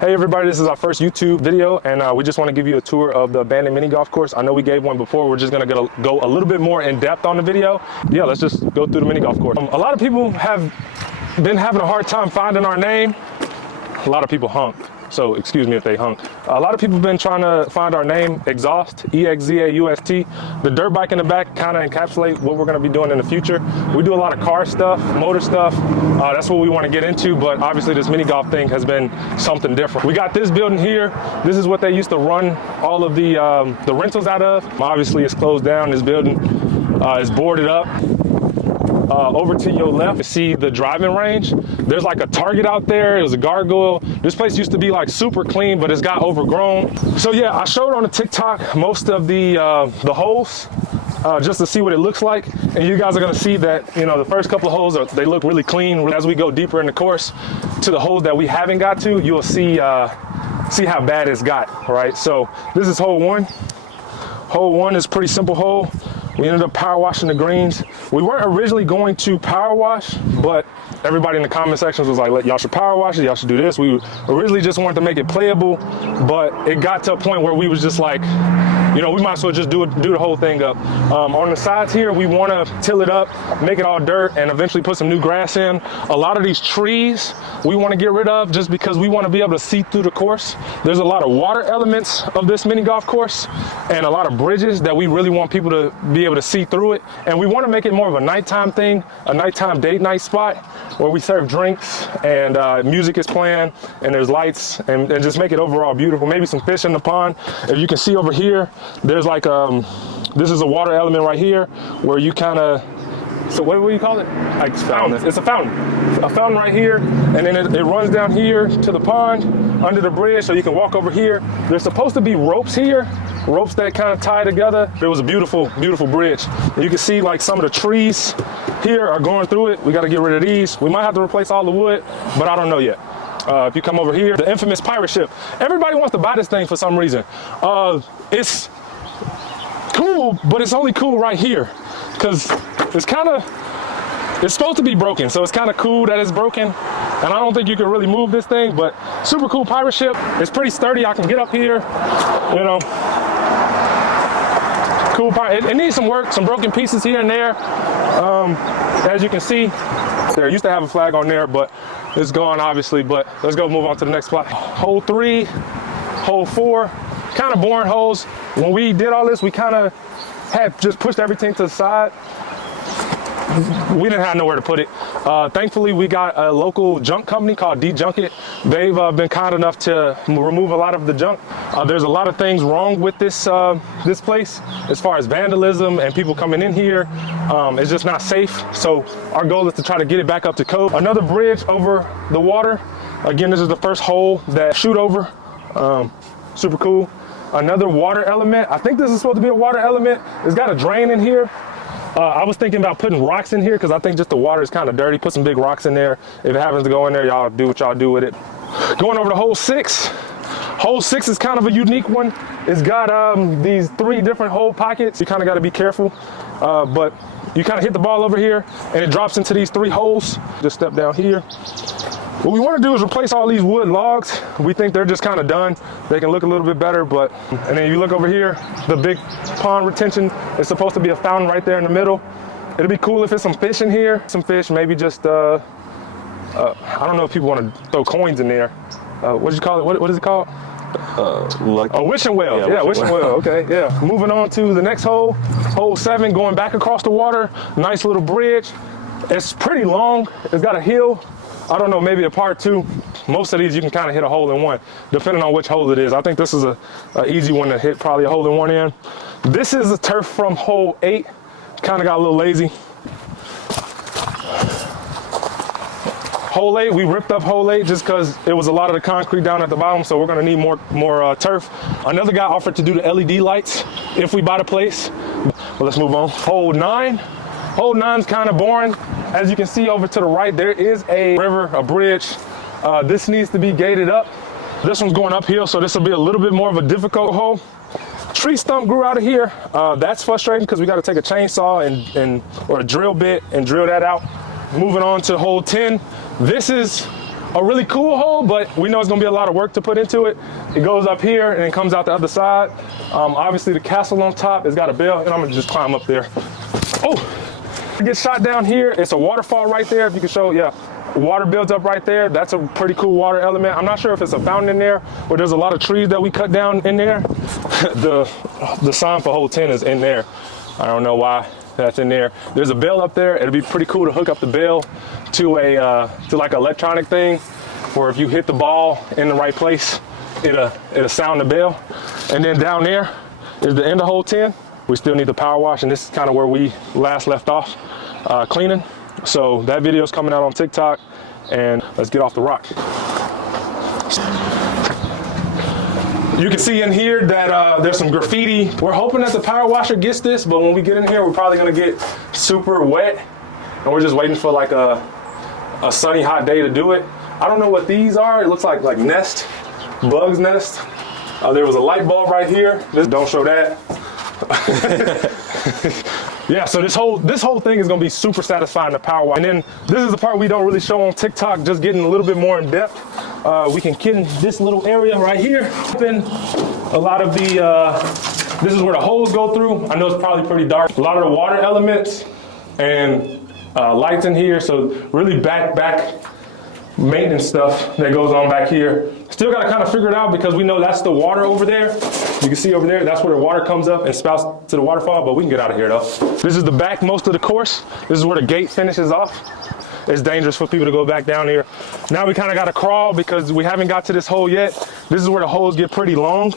Hey everybody, this is our first YouTube video and we just want to give you a tour of the abandoned mini golf course. I know we gave one before, we're just going to go a little bit more in depth on the video. Yeah, let's just go through the mini golf course. A lot of people have been having a hard time finding our name. A lot of people hunked, so excuse me if they hunked. A lot of people have been trying to find our name, Exzaust, E-X-Z-A-U-S-T. The dirt bike in the back kind of encapsulate what we're going to be doing in the future. We do a lot of car stuff, motor stuff. That's what we want to get into, but obviously this mini golf thing has been something different. We got this building here. This is what they used to run all of the rentals out of. Obviously it's closed down. This building is boarded up. Over to your left, you see the driving range. There's like a Target out there. It was a gargoyle. This place used to be like super clean, but it's got overgrown. So yeah, I showed on the TikTok most of the holes just to see what it looks like. And you guys are gonna see that, you know, the first couple of holes, they look really clean. As we go deeper in the course to the holes that we haven't got to, you'll see how bad it's got, right? So this is hole one. Hole one is a pretty simple hole. We ended up power washing the greens. We weren't originally going to power wash, but everybody in the comment sections was like, y'all should power wash it, y'all should do this. We originally just wanted to make it playable, but it got to a point where we was just like, you know, we might as well just do the whole thing up. On the sides here, we want to till it up, make it all dirt, and eventually put some new grass in. A lot of these trees we want to get rid of just because we want to be able to see through the course. There's a lot of water elements of this mini golf course and a lot of bridges that we really want people to be able to see through it. And we want to make it more of a nighttime thing, a nighttime date night spot where we serve drinks and music is playing and there's lights and just make it overall beautiful. Maybe some fish in the pond. If you can see over here, there's like this is a water element right here where you kind of, so what do you call it? Like fountain. It's a fountain. A fountain right here, and then it runs down here to the pond under the bridge, so you can walk over here. There's supposed to be ropes here, ropes that kind of tie together. It was a beautiful, beautiful bridge. And you can see like some of the trees here are going through it. We got to get rid of these. We might have to replace all the wood, but I don't know yet. If you come over here, the infamous pirate ship. Everybody wants to buy this thing for some reason. It's cool, but it's only cool right here because it's supposed to be broken, so it's kind of cool that it's broken, and I don't think you can really move this thing, but super cool pirate ship. It's pretty sturdy. I can get up here, you know. Cool pirate. It needs some work, some broken pieces here and there. As you can see, there used to have a flag on there, but it's gone obviously, but let's go move on to the next spot. Hole 3, hole 4, kind of boring holes. When we did all this, we kind of had just pushed everything to the side. We didn't have nowhere to put it. Thankfully, we got a local junk company called D-Junk It. They've been kind enough to remove a lot of the junk. There's a lot of things wrong with this place as far as vandalism and people coming in here. It's just not safe. So our goal is to try to get it back up to code. Another bridge over the water. Again, this is the first hole that shoot over. Super cool. Another water element. I think this is supposed to be a water element. It's got a drain in here. I was thinking about putting rocks in here because I think just the water is kind of dirty. Put some big rocks in there. If it happens to go in there, y'all do what y'all do with it. Going over to hole 6. Hole 6 is kind of a unique one. It's got these 3 different hole pockets. You kind of got to be careful, but you kind of hit the ball over here and it drops into these 3 holes. Just step down here. What we want to do is replace all these wood logs. We think they're just kind of done. They can look a little bit better, but, and then you look over here, the big pond retention is supposed to be a fountain right there in the middle. It'd be cool if it's some fish in here. Some fish, maybe just, I don't know if people want to throw coins in there. What did you call it? What is it called? A wishing well. Yeah, wishing well. Okay, yeah. Moving on to the next hole, hole 7, going back across the water. Nice little bridge. It's pretty long. It's got a hill. I don't know, maybe a part 2. Most of these you can kind of hit a hole in one, depending on which hole it is. I think this is a easy one to hit, probably a hole in one in. This is a turf from hole 8. Kind of got a little lazy. Hole 8, we ripped up hole 8 just because it was a lot of the concrete down at the bottom, so we're gonna need more turf. Another guy offered to do the LED lights if we buy the place. But let's move on. Hole 9. Hole 9's kind of boring. As you can see over to the right, there is a river, a bridge. This needs to be gated up. This one's going uphill, so this will be a little bit more of a difficult hole. Tree stump grew out of here. That's frustrating because we got to take a chainsaw or a drill bit and drill that out. Moving on to hole 10. This is a really cool hole, but we know it's gonna be a lot of work to put into it. It goes up here and then comes out the other side. Obviously the castle on top has got a bell, and I'm gonna just climb up there. Oh, get shot down here. It's a waterfall right there. If you can show, yeah, water builds up right there. That's a pretty cool water element. I'm not sure if it's a fountain in there, but there's a lot of trees that we cut down in there. the sign for hole 10 is in there. I don't know why that's in there. There's a bell up there. It'd be pretty cool to hook up the bell to to like an electronic thing, where if you hit the ball in the right place, it'll sound the bell. And then down there is the end of hole 10. We still need the power wash, and this is kind of where we last left off cleaning. So that video is coming out on TikTok, and let's get off the rock. You can see in here that there's some graffiti. We're hoping that the power washer gets this, but when we get in here, we're probably gonna get super wet, and we're just waiting for like a sunny, hot day to do it. I don't know what these are. It looks like nest, bug's nest. There was a light bulb right here. Don't show that. Yeah, so this whole thing is gonna be super satisfying to power wash. And then this is the part we don't really show on TikTok, just getting a little bit more in depth. We can get in this little area right here. Open a lot of this is where the hose go through. I know it's probably pretty dark. A lot of the water elements and lights in here. So really back maintenance stuff that goes on back here. Still gotta kind of figure it out, because we know that's the water over there. You can see over there, that's where the water comes up and spouts to the waterfall, but we can get out of here though. This is the back most of the course. This is where the gate finishes off. It's dangerous for people to go back down here. Now we kind of gotta crawl because we haven't got to this hole yet. This is where the holes get pretty long,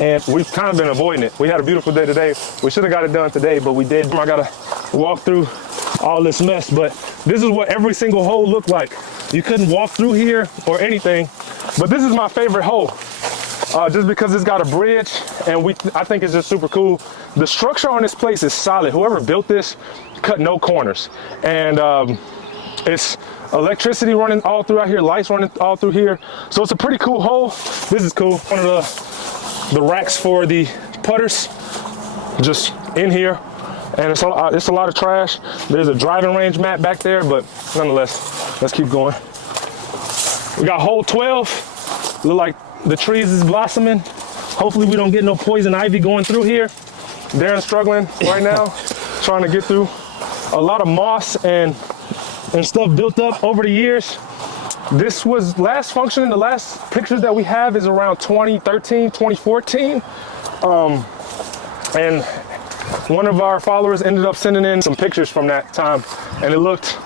and we've kind of been avoiding it. We had a beautiful day today. We should have got it done today, but we did. I gotta walk through all this mess, but this is what every single hole looked like. You couldn't walk through here or anything, but this is my favorite hole, just because it's got a bridge, and I think it's just super cool. The structure on this place is solid. Whoever built this cut no corners, and it's electricity running all throughout here, lights running all through here. So it's a pretty cool hole. This is cool. One of the racks for the putters just in here. And it's a lot of trash. There's a driving range mat back there, but nonetheless, let's keep going. We got hole 12. Look like the trees is blossoming. Hopefully we don't get no poison ivy going through here. Darren's struggling right now, trying to get through. A lot of moss and stuff built up over the years. This was last functioning. The last pictures that we have is around 2013, 2014. And one of our followers ended up sending in some pictures from that time, and it looked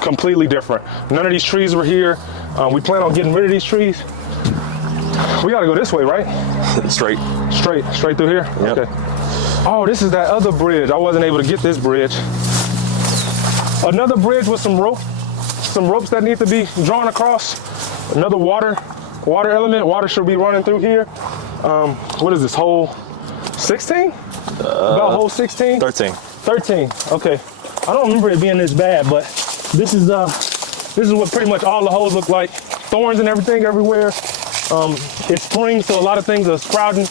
completely different. None of these trees were here. We plan on getting rid of these trees. We gotta go this way, right? Straight through here? Yep. Okay. Oh, this is that other bridge. I wasn't able to get this bridge. Another bridge with some ropes that need to be drawn across. Another water element. Water should be running through here. What is this, hole 16? About hole 16? 13. 13, okay. I don't remember it being this bad, but this is what pretty much all the holes look like. Thorns and everything everywhere. It's spring, so a lot of things are sprouting.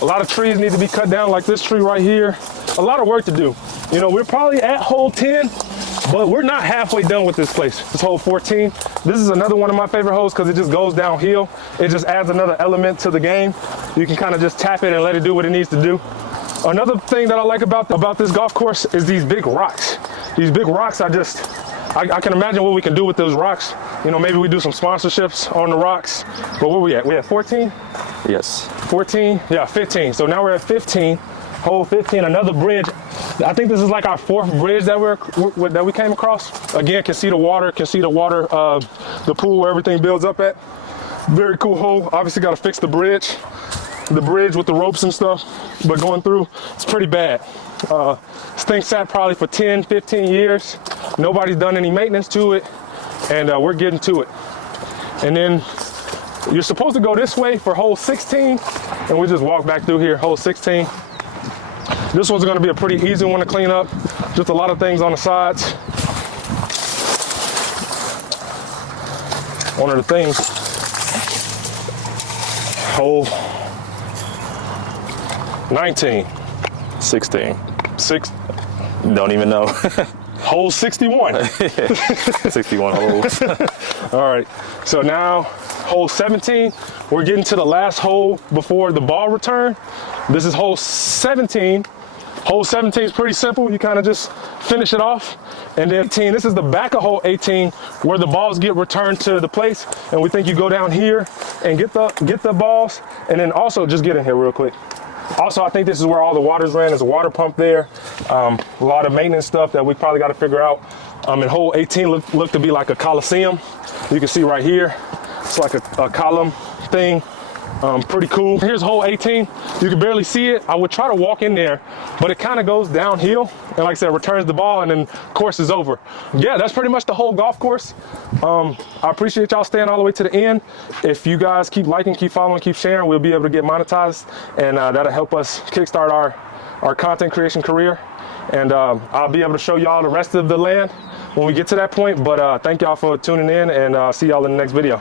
A lot of trees need to be cut down, like this tree right here. A lot of work to do. You know, we're probably at hole 10, but we're not halfway done with this place. It's hole 14. This is another one of my favorite holes because it just goes downhill. It just adds another element to the game. You can kind of just tap it and let it do what it needs to do. Another thing that I like about this golf course is these big rocks. These big rocks, I can imagine what we can do with those rocks. You know, maybe we do some sponsorships on the rocks. But where we at? We at 14? Yes. 14? Yeah, 15. So now we're at 15, hole 15, another bridge. I think this is like our fourth bridge that we came across. Again, can see the water, the pool where everything builds up at. Very cool hole. Obviously got to fix the bridge with the ropes and stuff, but going through, it's pretty bad. This thing sat probably for 10, 15 years. Nobody's done any maintenance to it, and we're getting to it. And then you're supposed to go this way for hole 16, and we just walk back through here, hole 16. This one's gonna be a pretty easy one to clean up. Just a lot of things on the sides. One of the things, hole 19. 16. Six. Don't even know. Hole 61. 61 holes. All right, so now hole 17, we're getting to the last hole before the ball return. This is hole 17. Hole 17 is pretty simple. You kind of just finish it off. And then 18, this is the back of hole 18 where the balls get returned to the place. And we think you go down here and get the balls, and then also just get in here real quick. Also, I think this is where all the water's ran. There's a water pump there. A lot of maintenance stuff that we probably got to figure out. And hole 18 looked to be like a coliseum. You can see right here, it's like a column thing. Pretty cool. Here's hole 18. You can barely see it. I would try to walk in there, but it kind of goes downhill. And like I said, returns the ball and then course is over. Yeah, that's pretty much the whole golf course. I appreciate y'all staying all the way to the end. If you guys keep liking, keep following, keep sharing, we'll be able to get monetized, and that'll help us kickstart our content creation career. And I'll be able to show y'all the rest of the land when we get to that point. But thank y'all for tuning in, and see y'all in the next video.